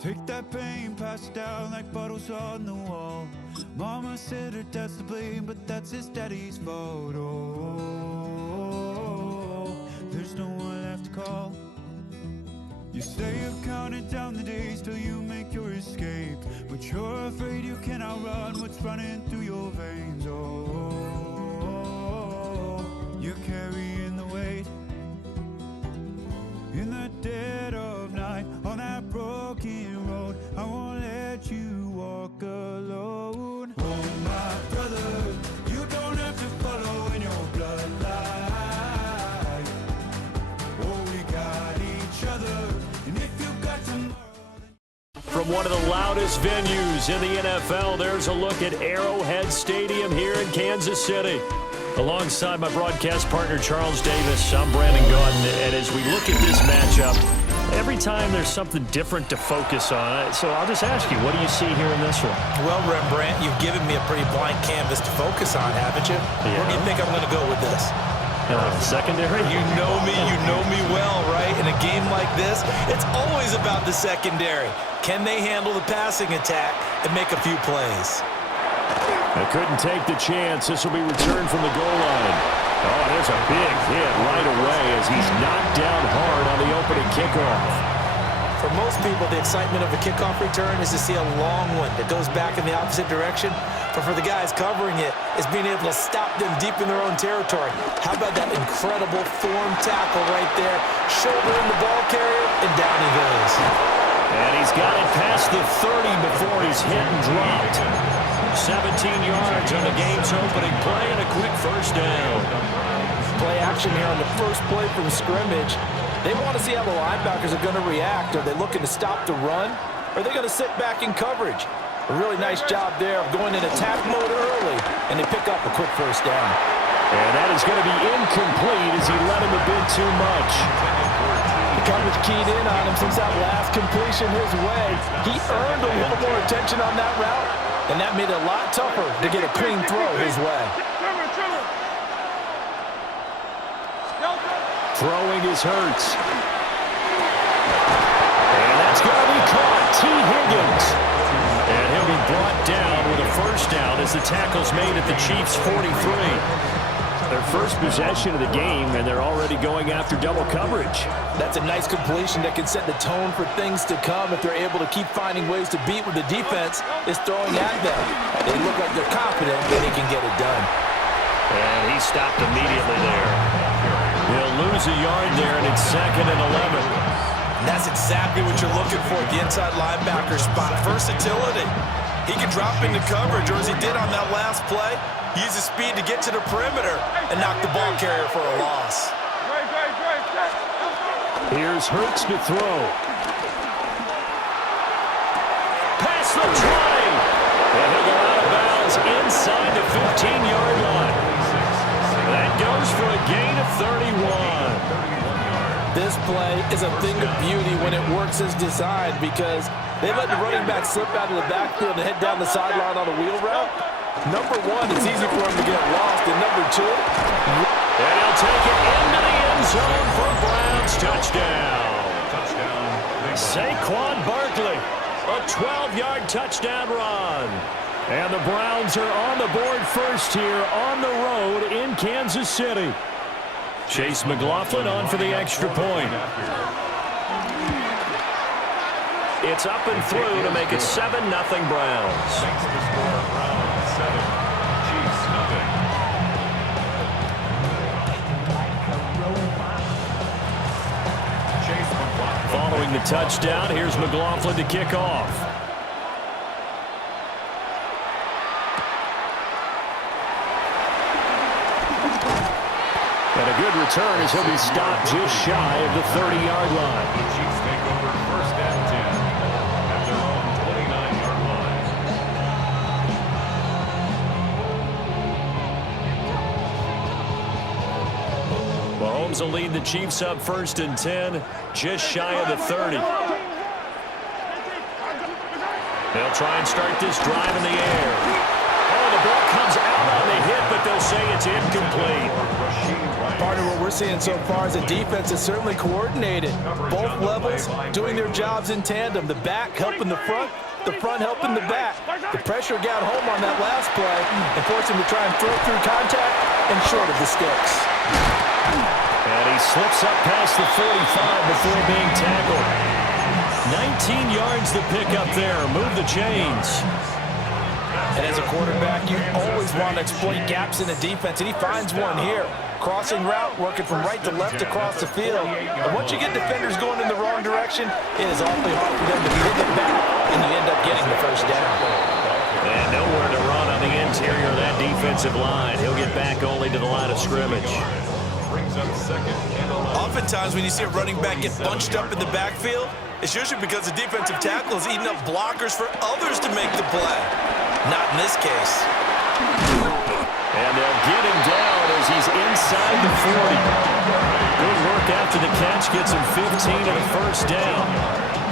Take that pain, pass it down like bottles on the wall. Mama said her dad's to blame, but that's his daddy's fault. Oh, there's no one left to call. You stay up counting down the days till you make your escape, but you're afraid you can outrun what's running through your veins. Oh, you're carrying the weight in the dead of night on that broken road. I won't let you walk alone. Oh my brother, you don't have to follow in your bloodline. Oh, we got each other, and if you got tomorrow. From one of the loudest venues in the NFL, there's a look at Arrowhead Stadium here in Kansas City. Alongside my broadcast partner, Charles Davis, I'm Brandon Gaudin, and as we look at this matchup, every time there's something different to focus on. So I'll just ask you, what do you see here in this one? Well, Rembrandt, you've given me a pretty blank canvas to focus on, haven't you? Yeah. Where do you think I'm going to go with this? Secondary? You know me well, right? In a game like this, it's always about the secondary. Can they handle the passing attack and make a few plays? They couldn't take the chance. This will be returned from the goal line. Oh, there's a big hit right away as he's knocked down hard on the opening kickoff. For most people, the excitement of a kickoff return is to see a long one that goes back in the opposite direction. But for the guys covering it, it's being able to stop them deep in their own territory. How about that incredible form tackle right there? Shouldering the ball carrier, and down he goes. And he's got it past the 30 before he's hit and dropped. 17 yards on the game's opening play and a quick first down. Play action here on the first play from scrimmage. They want to see how the linebackers are going to react. Are they looking to stop the run? Or are they going to sit back in coverage? A really nice job there of going in attack mode early, and they pick up a quick first down. And that is going to be incomplete as he let him a bit too much. The coverage keyed in on him since that last completion his way. He earned a little more attention on that route, and that made it a lot tougher to get a clean throw his way. Throwing is Hurts. And that's going to be caught. T. Higgins. And he'll be brought down with a first down as the tackle's made at the Chiefs' 43. Their first possession of the game, and they're already going after double coverage. That's a nice completion that can set the tone for things to come if they're able to keep finding ways to beat what the defense is throwing at them. They look like they're confident that he can get it done. And he stopped immediately there. He'll lose a yard there, and it's 2nd and 11. And that's exactly what you're looking for at the inside linebacker spot. Versatility. He can drop into coverage, or as he did on that last play, use his speed to get to the perimeter and knock the ball carrier for a loss. Here's Hurts to throw. Past the 20. And he'll go out of bounds inside the 15-yard line. That goes for a gain of 31. This play is a thing of beauty when it works as designed because they let the running back slip out of the backfield and head down the sideline on a wheel route. Number one, it's easy for him to get lost. And number two, and he'll take it into the end zone for Browns touchdown. Saquon Barkley, a 12-yard touchdown run. And the Browns are on the board first here on the road in Kansas City. Chase McLaughlin on for the extra point. It's up and through to make it 7-0 Browns. Following the touchdown, here's McLaughlin to kick off. And a good return as he'll be stopped just shy of the 30-yard line. The Chiefs take over 1st and 10 at their own 29-yard line. Mahomes will lead the Chiefs up 1st and 10, just shy of the 30. They'll try and start this drive in the air. Oh, the ball comes out on the hit, but they'll say it's incomplete. Part of what we're we're seeing so far is a defense that's certainly coordinated. Both levels doing their jobs in tandem. The back helping the front helping the back. The pressure got home on that last play and forced him to try and throw through contact and short of the sticks. And he slips up past the 45 before being tackled. 19 yards to pick up there. Move the chains. And as a quarterback, you always want to exploit gaps in the defense, and he finds one here. Crossing route, working from right to left across the field. And once you get defenders going in the wrong direction, it is awfully hard for them to pivot back, and you end up getting the first down. And nowhere to run on the interior of that defensive line. He'll get back only to the line of scrimmage. Oftentimes when you see a running back get bunched up in the backfield, it's usually because the defensive tackle is eating up blockers for others to make the play. Not in this case. And they'll get him down as he's inside the 40. Good work after the catch. Gets him 15 and a first down.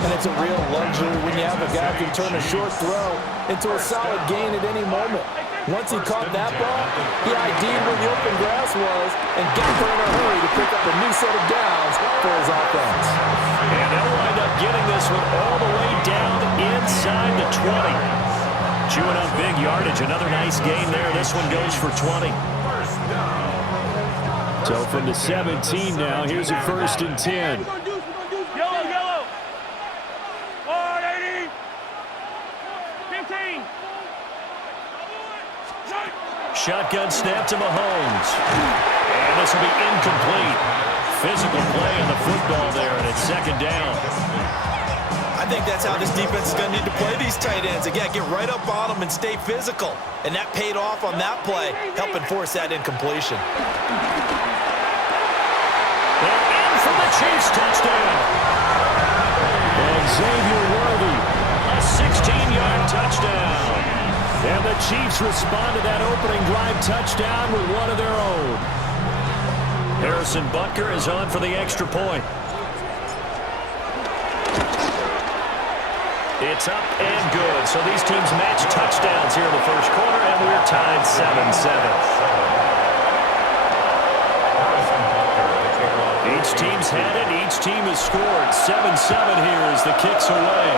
And it's a real luxury when you have a guy who can turn a short throw into a solid gain at any moment. Once he caught that ball, he ID'd where the open grass was and got there in a hurry to pick up a new set of downs for his offense. And they'll wind up getting this one all the way down inside the 20. Chewing up big yardage. Another nice gain there. This one goes for 20. So from the 17 now, here's a 1st and 10. Yellow. 480. 15. Shotgun snap to Mahomes. And this will be incomplete. Physical play on the football there, and it's 2nd down. I think that's how this defense is going to need to play these tight ends. Again, get right up on them and stay physical. And that paid off on that play, helping force that incompletion. They're in for the Chiefs touchdown. And Xavier Worthy, a 16-yard touchdown. And the Chiefs respond to that opening drive touchdown with one of their own. Harrison Butker is on for the extra point. It's up and good. So these teams match touchdowns here in the first quarter, and we're tied 7-7. Each team's had it. Each team has scored. 7-7 here as the kick's away.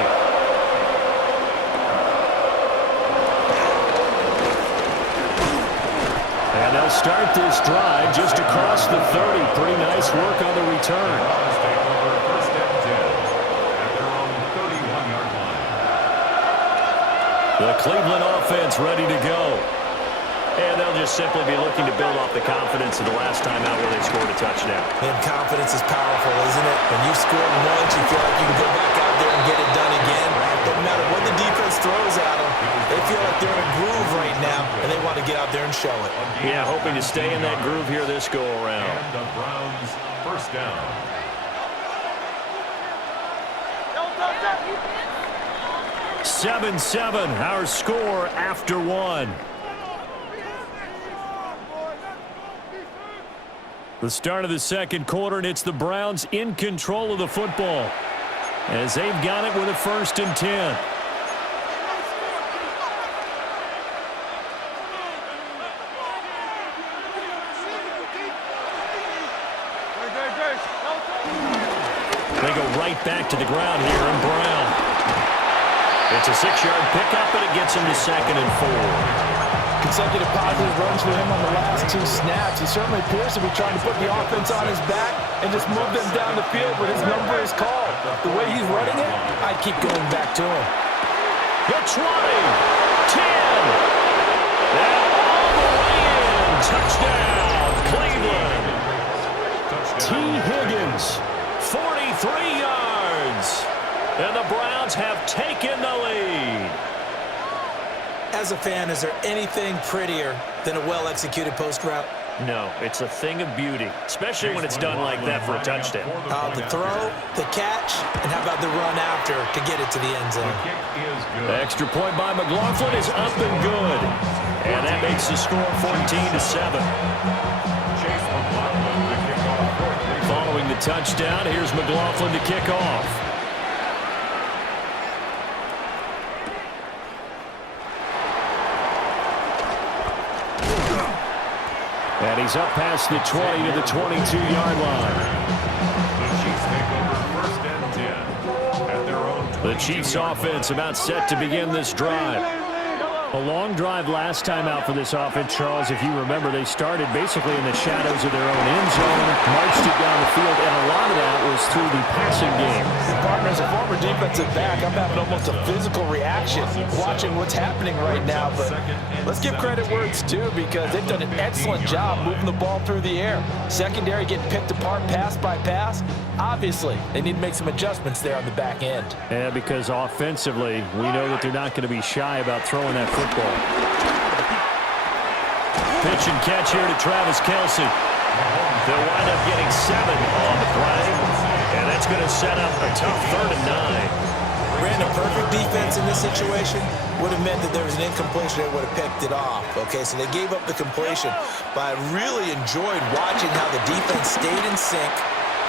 And they'll start this drive just across the 30. Pretty nice work on the return. The Cleveland offense ready to go. And they'll just simply be looking to build off the confidence of the last time out where they scored a touchdown. And confidence is powerful, isn't it? When you've scored once, you feel like you can go back out there and get it done again. Doesn't matter what the defense throws at them. They feel like they're in a groove right now, and they want to get out there and show it. Yeah, hoping to stay in that groove here this go-around. And the Browns, 1st down. 7-7, our score after 1. The start of the 2nd quarter, and it's the Browns in control of the football as they've got it with a 1st and 10. They go right back to the ground here, and Brown. It's a 6-yard pickup, but it gets him to 2nd and 4. Consecutive positive runs for him on the last 2 snaps. He certainly appears to be trying to put the offense on his back and just move them down the field when his number is called. The way he's running it, I'd keep going back to him. The 20, 10, and all the way in. Touchdown, Cleveland. T. Higgins, 43 yards. And the Browns have taken the lead. As a fan, is there anything prettier than a well-executed post route? No, it's a thing of beauty, especially when it's done like that for a touchdown. The throw, the catch, and how about the run after to get it to the end zone? The extra point by McLaughlin is up and good. And that makes the score 14-7. Following the touchdown, here's McLaughlin to kick off. And And he's up past the 20 to the 22-yard line. The Chiefs take over 1st and 10 at their own 22-yard line. The Chiefs offense about set to begin this drive. A long drive last time out for this offense, Charles. If you remember, they started basically in the shadows of their own end zone, marched it down the field, and a lot of that was through the passing game. Partner, as a former defensive back, I'm having almost a physical reaction watching what's happening right now. But let's give credit where it's due, because they've done an excellent job moving the ball through the air. Secondary getting picked apart pass by pass. Obviously, they need to make some adjustments there on the back end. Yeah, because offensively, we know that they're not going to be shy about throwing that football. Pitch and catch here to Travis Kelce. They'll wind up getting 7 on the play, and that's going to set up a tough 3rd and 9. Brandon, perfect defense in this situation would have meant that there was an incompletion that would have picked it off. Okay, so they gave up the completion, but I really enjoyed watching how the defense stayed in sync,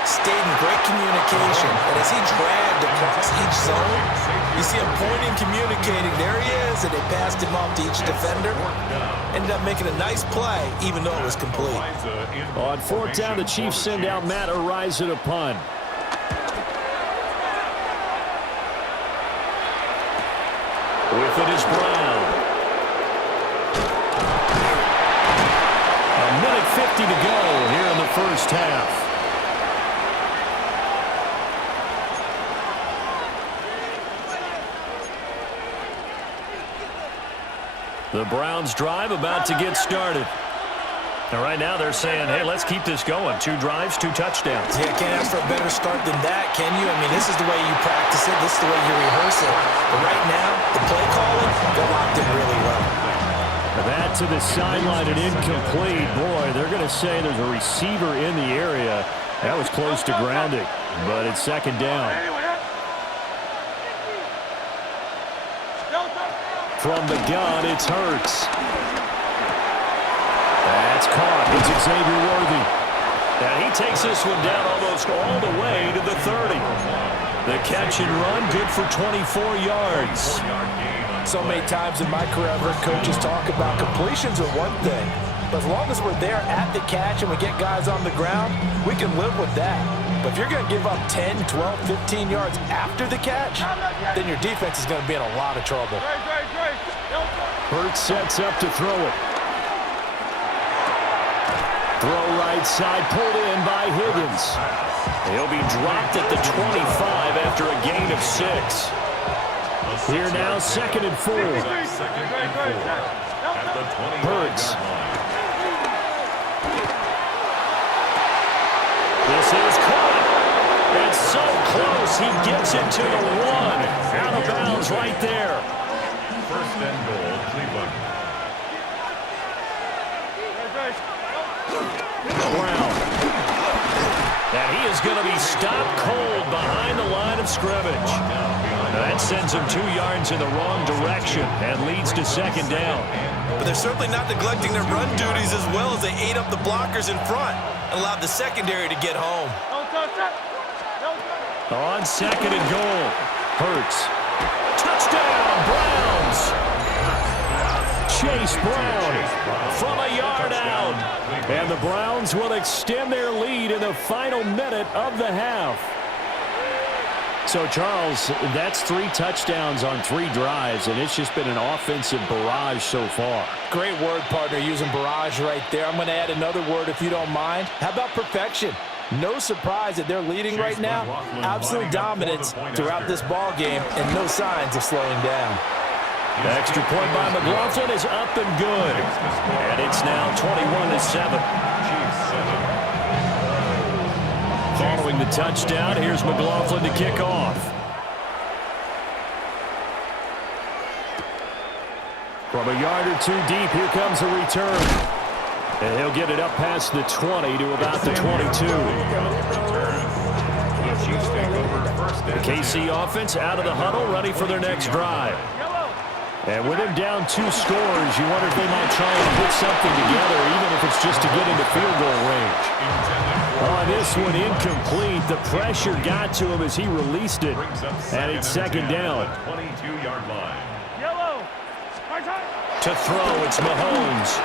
stayed in great communication, and as he dragged across each zone, you see him pointing, communicating. There he is, and they passed him off to each defender. Ended up making a nice play, even though it was complete. On 4th down, the Chiefs send out Matt Araiza to punt. With it is Brown. 1:50 to go here in the first half. The Browns drive about to get started. And right now they're saying, hey, let's keep this going. 2 drives, 2 touchdowns. Yeah, can't ask for a better start than that, can you? I mean, this is the way you practice it. This is the way you rehearse it. But right now, the play calling, they're locked in really well. That to the sideline and incomplete. Boy, they're going to say there's a receiver in the area. That was close to grounding, but it's 2nd down. From the gun, it's Hurts. That's caught. It's Xavier Worthy. And he takes this one down almost all the way to the 30. The catch and run, good for 24 yards. So many times in my career, I've heard coaches talk about completions are one thing. But as long as we're there at the catch and we get guys on the ground, we can live with that. But if you're going to give up 10, 12, 15 yards after the catch, then your defense is going to be in a lot of trouble. Hurts sets up to throw it. Throw right side, pulled in by Higgins. He'll be dropped at the 25 after a gain of 6. Here now, 2nd and 4. Hurts. This is caught. It's so close. He gets it to the 1. Out of bounds right there. 1st and goal, Cleveland. Brown. And he is going to be stopped cold behind the line of scrimmage. That sends him 2 yards in the wrong direction and leads to 2nd down. But they're certainly not neglecting their run duties as well as they ate up the blockers in front and allowed the secondary to get home. On 2nd and goal, Hurts. Touchdown, Browns! Chase Brown from a yard out. And the Browns will extend their lead in the final minute of the half. So, Charles, that's 3 touchdowns on 3 drives, and it's just been an offensive barrage so far. Great word, partner, using barrage right there. I'm going to add another word if you don't mind. How about perfection? No surprise that they're leading right now. Absolute dominance throughout this ball game and no signs of slowing down. The extra point by McLaughlin is up and good. And it's now 21-7. Following the touchdown, here's McLaughlin to kick off. From a yard or 2 deep, here comes a return. And he'll get it up past the 20 to about the 22. The KC offense out of the huddle, ready for their next drive. And with him down 2 scores, you wonder if they might try and put something together, even if it's just to get into field goal range. On this one, incomplete. The pressure got to him as he released it. And it's 2nd down. 22-yard line. To throw, it's Mahomes.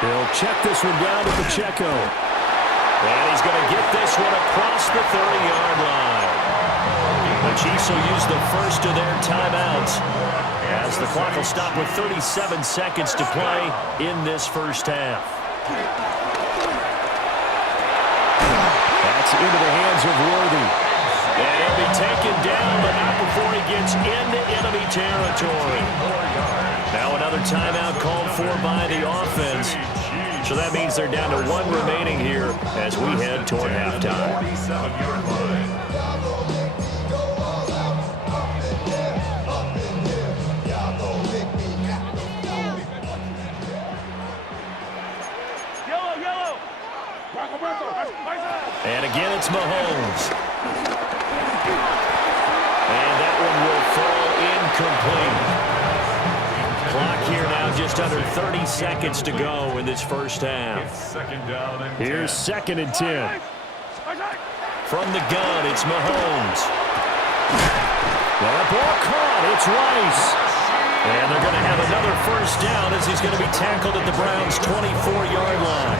He'll check this one down to Pacheco. And he's going to get this one across the 30-yard line. The Chiefs will use the first of their timeouts as the clock will stop with 37 seconds to play in this first half. That's into the hands of Worthy. And he'll be taken down, but not before he gets into enemy territory. Now another timeout called for by the offense. So that means they're down to one remaining here as we head toward halftime. And again, it's Mahomes. And that one will fall incomplete. Clock here now just under 30 seconds to go in this first half. Here's 2nd and 10. From the gun, it's Mahomes. That ball caught. It's Rice. And they're going to have another first down as he's going to be tackled at the Browns' 24-yard line.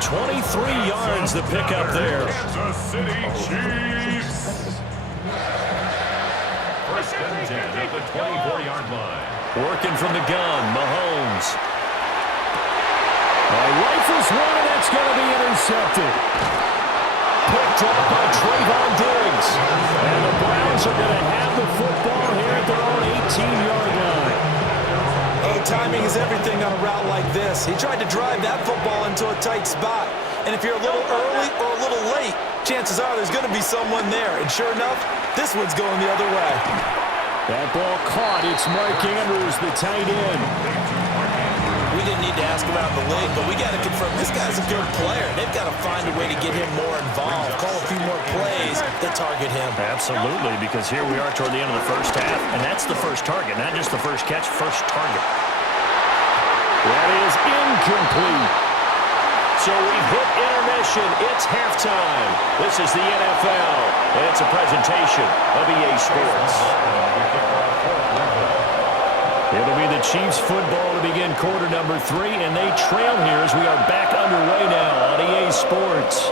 23 yards the pickup there. Kansas City Chiefs. First and 10 at the 24-yard line. Working from the gun, Mahomes. Rifles one, and that's going to be intercepted. Picked up by Trayvon Diggs. And the Browns are going to have the football here at their own 18-yard line. Oh, timing is everything on a route like this. He tried to drive that football into a tight spot. And if you're a little early or a little late, chances are there's going to be someone there. And sure enough, this one's going the other way. That ball caught. It's Mark Andrews, the tight end. We didn't need to ask him out in the league, but we got to confirm this guy's a good player. They've got to find a way to get him more involved, call a few more plays that target him. Absolutely, because here we are toward the end of the first half, and that's the first target, not just the first catch, first target. That is incomplete. So we've hit intermission. It's halftime. This is the NFL, and it's a presentation of EA Sports. It'll be the Chiefs football to begin quarter number 3, and they trail here as we are back underway now on EA Sports.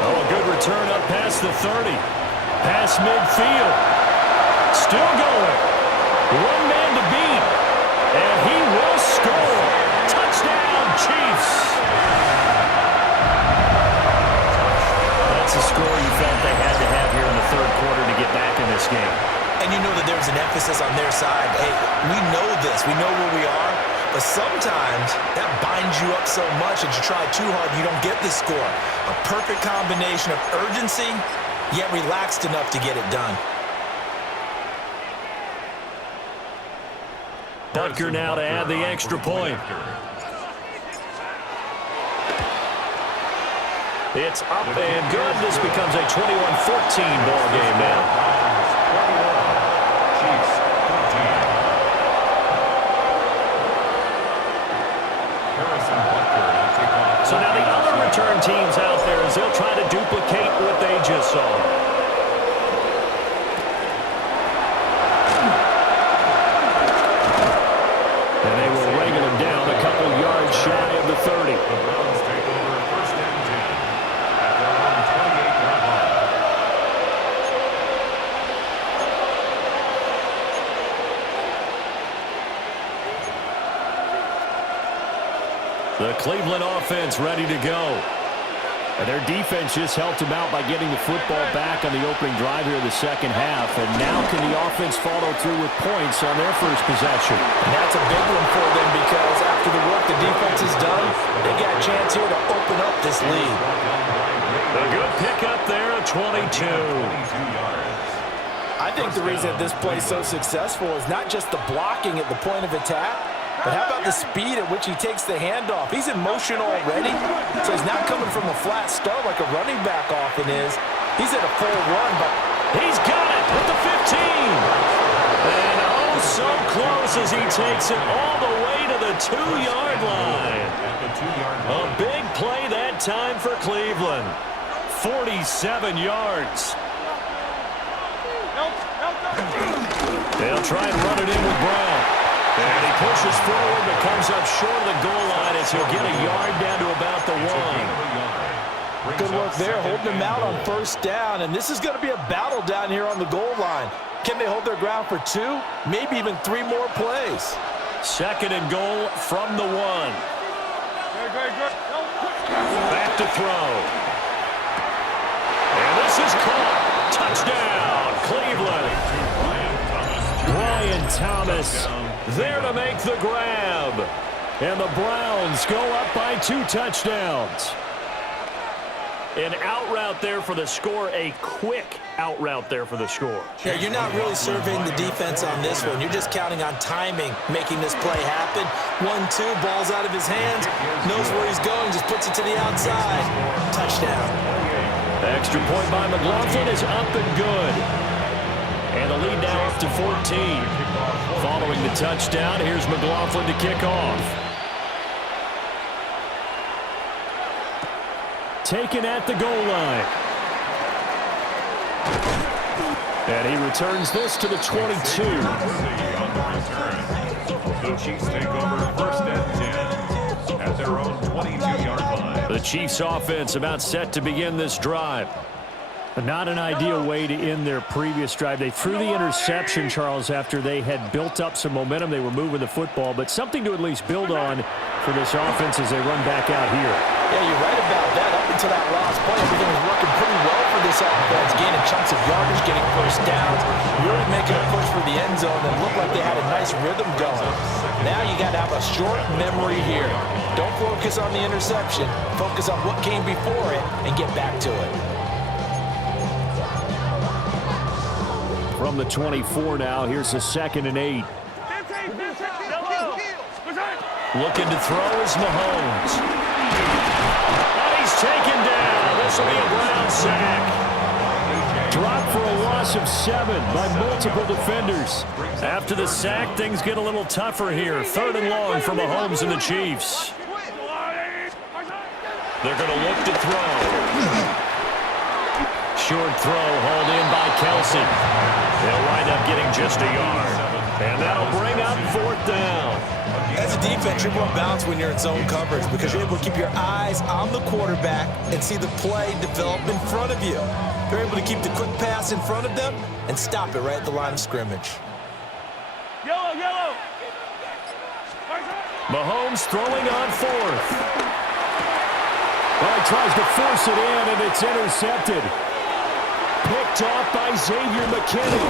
Oh, a good return up past the 30. Past midfield. Still going. One man to beat, and he will score. Touchdown, Chiefs. That's a score you felt they had to have here in the third quarter to get back in this game. And you know that there's an emphasis on their side. Hey, we know this. We know where we are. But sometimes that binds you up so much that you try too hard, you don't get the score. A perfect combination of urgency, yet relaxed enough to get it done. Butker now to add the extra point. It's up and good. This becomes a 21-14 ball game now. So now the other return teams out there as they'll try to duplicate what they just saw. And they will wrangle him down a couple yards shy of the 30. The Browns take over first and 10 at their own 28-yard line. The Cleveland offense ready to go. And their defense just helped them out by getting the football back on the opening drive here in the second half. And now can the offense follow through with points on their first possession? And that's a big one for them because after the work the defense has done, they got a chance here to open up this lead. A good pickup there at 22. I think the reason that this play is so successful is not just the blocking at the point of attack, but how about the speed at which he takes the handoff? He's in motion already, so he's not coming from a flat start like a running back often is. He's at a full run, but he's got it with the 15. And oh, so close as he takes it all the way to the 2-yard line. A big play that time for Cleveland. 47 yards. They'll try and run it in with Brown. And he pushes forward but comes up short of the goal line as he'll get a yard down to about the 1. Good work there, holding them out on first down. And this is going to be a battle down here on the goal line. Can they hold their ground for 2, maybe even 3 more plays? Second and goal from the 1. Back to throw. And this is caught. Touchdown, Cleveland. Brian Thomas there to make the grab. And the Browns go up by 2 touchdowns. An out route there for the score, a quick out route there for the score. Yeah, you're not really surveying the defense on this one. You're just counting on timing, making this play happen. 1-2, ball's out of his hands, knows where he's going, just puts it to the outside. Touchdown. Extra point by McLaughlin is up and good. And the lead now up to 14. Following the touchdown, here's McLaughlin to kick off. Taken at the goal line. And he returns this to the 22. On the return. The Chiefs take over first and 10 at their own 22-yard line. The Chiefs offense about set to begin this drive. But not an ideal way to end their previous drive. They threw the interception, Charles, after they had built up some momentum. They were moving the football, but something to at least build on for this offense as they run back out here. Yeah, you're right about that. Up until that last play, everything was working pretty well for this offense. Gaining chunks of yardage, getting first downs, really making a push for the end zone, and looked like they had a nice rhythm going. Now you got to have a short memory here. Don't focus on the interception. Focus on what came before it and get back to it. From the 24 now, here's a 2nd and 8. Looking to throw is Mahomes. And he's taken down. This will be a Brown sack. Dropped for a loss of 7 by multiple defenders. After the sack, things get a little tougher here. 3rd and long for Mahomes and the Chiefs. They're going to look to throw. Short throw hauled in by Kelsey. They'll wind up getting just a yard. And that'll bring up 4th down. As a defense, you're more balanced when you're in zone coverage because you're able to keep your eyes on the quarterback and see the play develop in front of you. You're able to keep the quick pass in front of them and stop it right at the line of scrimmage. Yellow. Mahomes throwing on 4th. Well, he tries to force it in, and it's intercepted. Picked off by Xavier McKinney.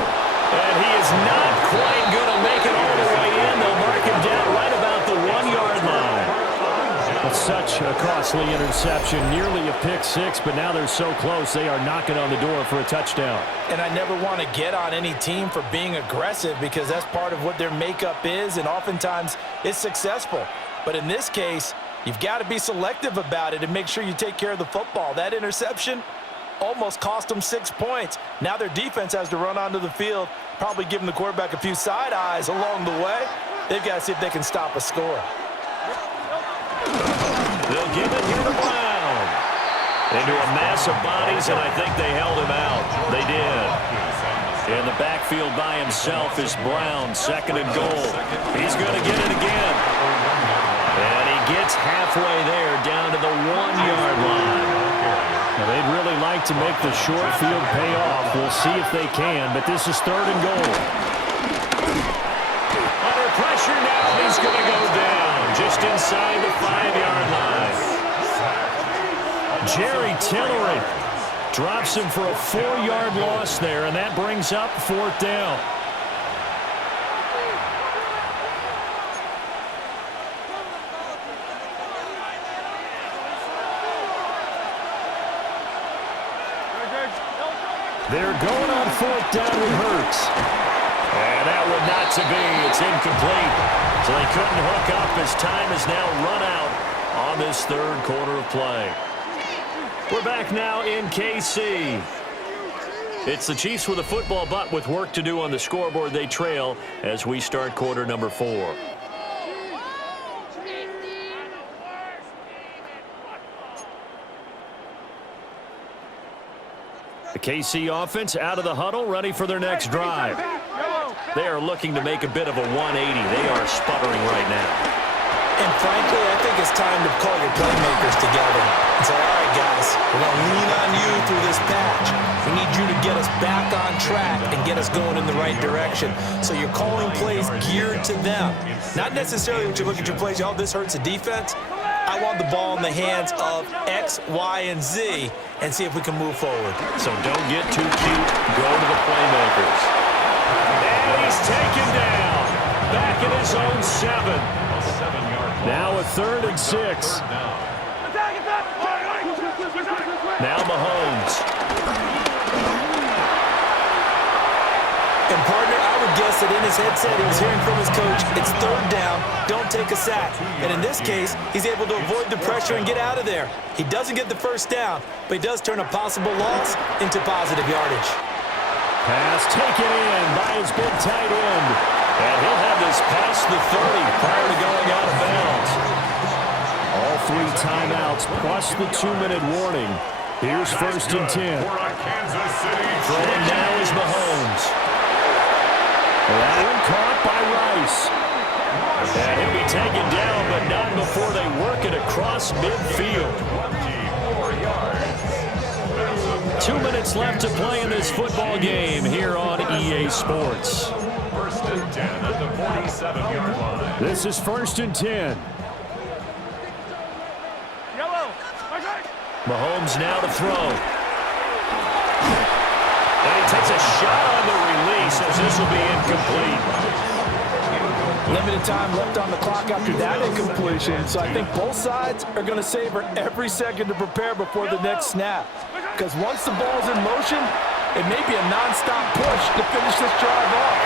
And he is not quite going to make it all the way in. They'll mark him down right about the 1-yard line. But such a costly interception. Nearly a pick 6, but now they're so close they are knocking on the door for a touchdown. And I never want to get on any team for being aggressive because that's part of what their makeup is, and oftentimes it's successful. But in this case, you've got to be selective about it and make sure you take care of the football. That interception almost cost them 6 points. Now their defense has to run onto the field, probably giving the quarterback a few side eyes along the way. They've got to see if they can stop a score. They'll give it here to Brown. Into a mass of bodies, and I think they held him out. They did. In the backfield by himself is Brown, 2nd and goal. He's going to get it again. And he gets halfway there, down to the 1-yard line. Now, they'd really like to make the short field pay off. We'll see if they can, but this is 3rd and goal. Under pressure now, he's going to go down just inside the 5-yard line. Jerry Tillery drops him for a 4-yard loss there, and that brings up 4th down. They're going on 4th down with Hurts. And that one not to be. It's incomplete. So they couldn't hook up as time is now run out on this 3rd quarter of play. We're back now in KC. It's the Chiefs with a football, but with work to do on the scoreboard, they trail as we start quarter number 4. The KC offense out of the huddle, ready for their next drive. They are looking to make a bit of a 180. They are sputtering right now. And frankly, I think it's time to call your playmakers together and say, all right, guys, we're going to lean on you through this patch. We need you to get us back on track and get us going in the right direction. So you're calling plays geared to them. Not necessarily when you look at your plays, oh, this hurts the defense. I want the ball in the hands of X, Y, and Z and see if we can move forward. So don't get too cute. Go to the playmakers. And he's taken down. Back in his own 7. Now a 3rd and 6. Now Mahomes. And partner, I would guess that in his headset he was hearing from his coach, it's 3rd down, don't take a sack. And in this case, he's able to avoid the pressure and get out of there. He doesn't get the 1st down, but he does turn a possible loss into positive yardage. Pass taken in by his big tight end. And he'll have this past the 30 prior to going out of bounds. All 3 timeouts plus the 2-minute warning. Here's 1st and 10. Throwing now is Mahomes. That one caught by Rice. And he'll be taken down, but not before they work it across midfield. 2 minutes left to play in this football game here on EA Sports. 1st and 10 at the 47-yard line. This is 1st and 10. Mahomes now to throw. And he takes a shot on the release as this will be incomplete. Limited time left on the clock after that incompletion, so I think both sides are going to savor every second to prepare before the next snap. Because once the ball's in motion, it may be a non-stop push to finish this drive off.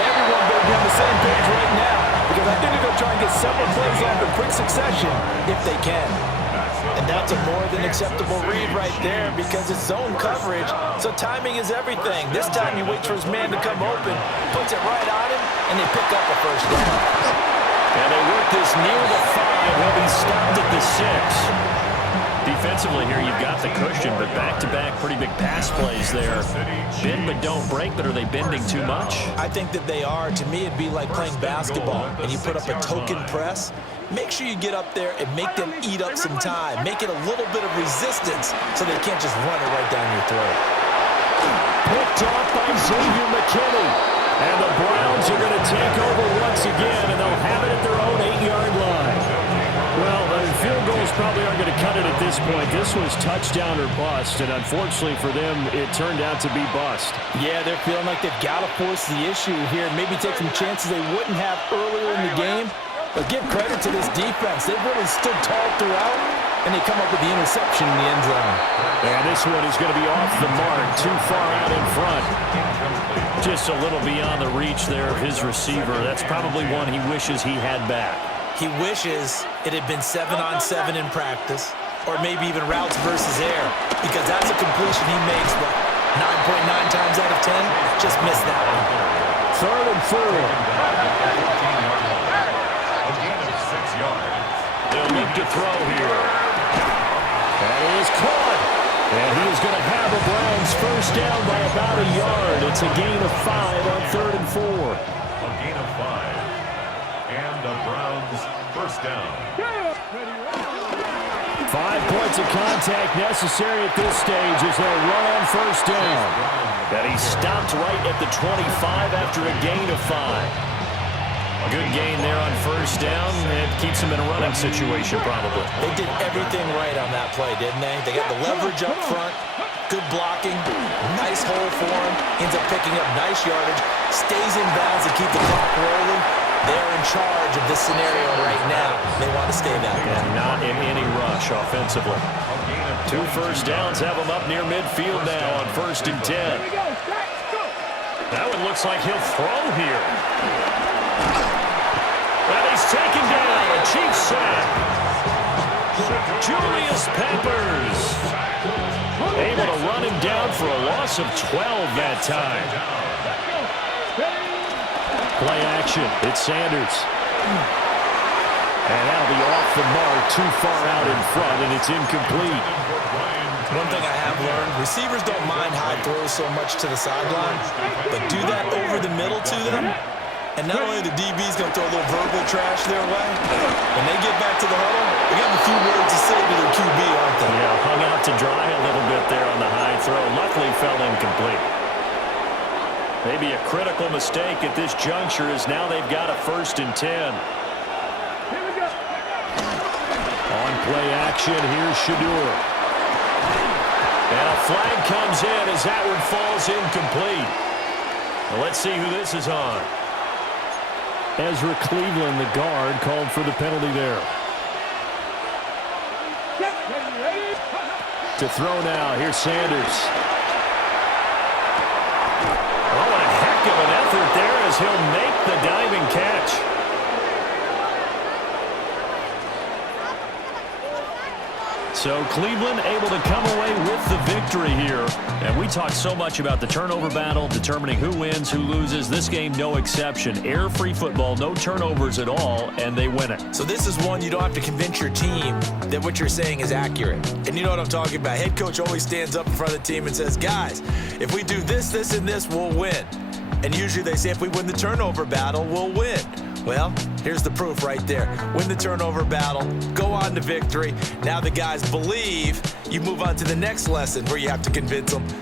Everyone better be on the same page right now, because I think they're going to try and get several plays off in quick succession if they can. And that's a more than acceptable read right there because it's zone coverage, so timing is everything. This time he waits for his man to come open, puts it right on him, and they pick up a 1st down. And they work this near the 5. He'll be stopped at the 6. Defensively here, you've got the cushion, but back-to-back pretty big pass plays there. Bend but don't break, but are they bending too much? I think that they are. To me, it'd be like playing basketball, and you put up a token press. Make sure you get up there and make them eat up some time. Make it a little bit of resistance so they can't just run it right down your throat. Picked off by Xavier McKinney. And the Browns are going to take over once again, and they'll have it at their own 8-yard line. Well, field goals probably aren't going to cut it at this point. This was touchdown or bust, and unfortunately for them, it turned out to be bust. Yeah, they're feeling like they've got to force the issue here. Maybe take some chances they wouldn't have earlier in the game. But give credit to this defense. They've really stood tall throughout, and they come up with the interception in the end zone. And this one is going to be off the mark, too far out in front. Just a little beyond the reach there of his receiver. That's probably one he wishes he had back. He wishes it had been 7-on-7 in practice, or maybe even routes versus air, because that's a completion he makes, but 9.9 times out of 10, just missed that one. 3rd and 4. A gain of 6 yards. They'll look to throw here. That is caught. And he is going to have the Browns 1st down by about a yard. It's a gain of 5 on 3rd and 4. A gain of 5. And the Browns 1st down. 5 points of contact necessary at this stage as they'll run on 1st down. And he stopped right at the 25 after a gain of 5. Good gain there on 1st down. It keeps him in a running situation probably. They did everything right on that play, didn't they? They got the leverage up front, good blocking, nice hole for him. Ends up picking up nice yardage, stays in bounds to keep the clock rolling. They're in charge of this scenario right now. They want to stay that way. And not in any rush offensively. 2 1st downs have him up near midfield now on 1st and 10. That one looks like he'll throw here. And he's taken down. A cheap sack. Julius Peppers able to run him down for a loss of 12 that time. Play action. It's Sanders. And that'll be off the mark, too far out in front, and it's incomplete. One thing I have learned, receivers don't mind high throws so much to the sideline, but do that over the middle to them, and not only the DB's going to throw a little verbal trash their way, when they get back to the huddle, they got a few words to say to their QB, aren't they? Yeah, hung out to dry a little bit there on the high throw. Luckily fell incomplete. Maybe a critical mistake at this juncture as now they've got a 1st and 10. On play action, here's Shadur. And a flag comes in as that one falls incomplete. Well, let's see who this is on. Ezra Cleveland, the guard, called for the penalty there. To throw now, here's Sanders. Oh, and a heck of an effort there as he'll make the diving catch. So Cleveland able to come away with the victory here. And we talked so much about the turnover battle, determining who wins, who loses. This game, no exception. Error-free football, no turnovers at all, and they win it. So this is one you don't have to convince your team that what you're saying is accurate. And you know what I'm talking about. Head coach always stands up in front of the team and says, guys, if we do this, this, and this, we'll win. And usually they say if we win the turnover battle, we'll win. Well, here's the proof right there. Win the turnover battle, go on to victory. Now the guys believe. You move on to the next lesson where you have to convince them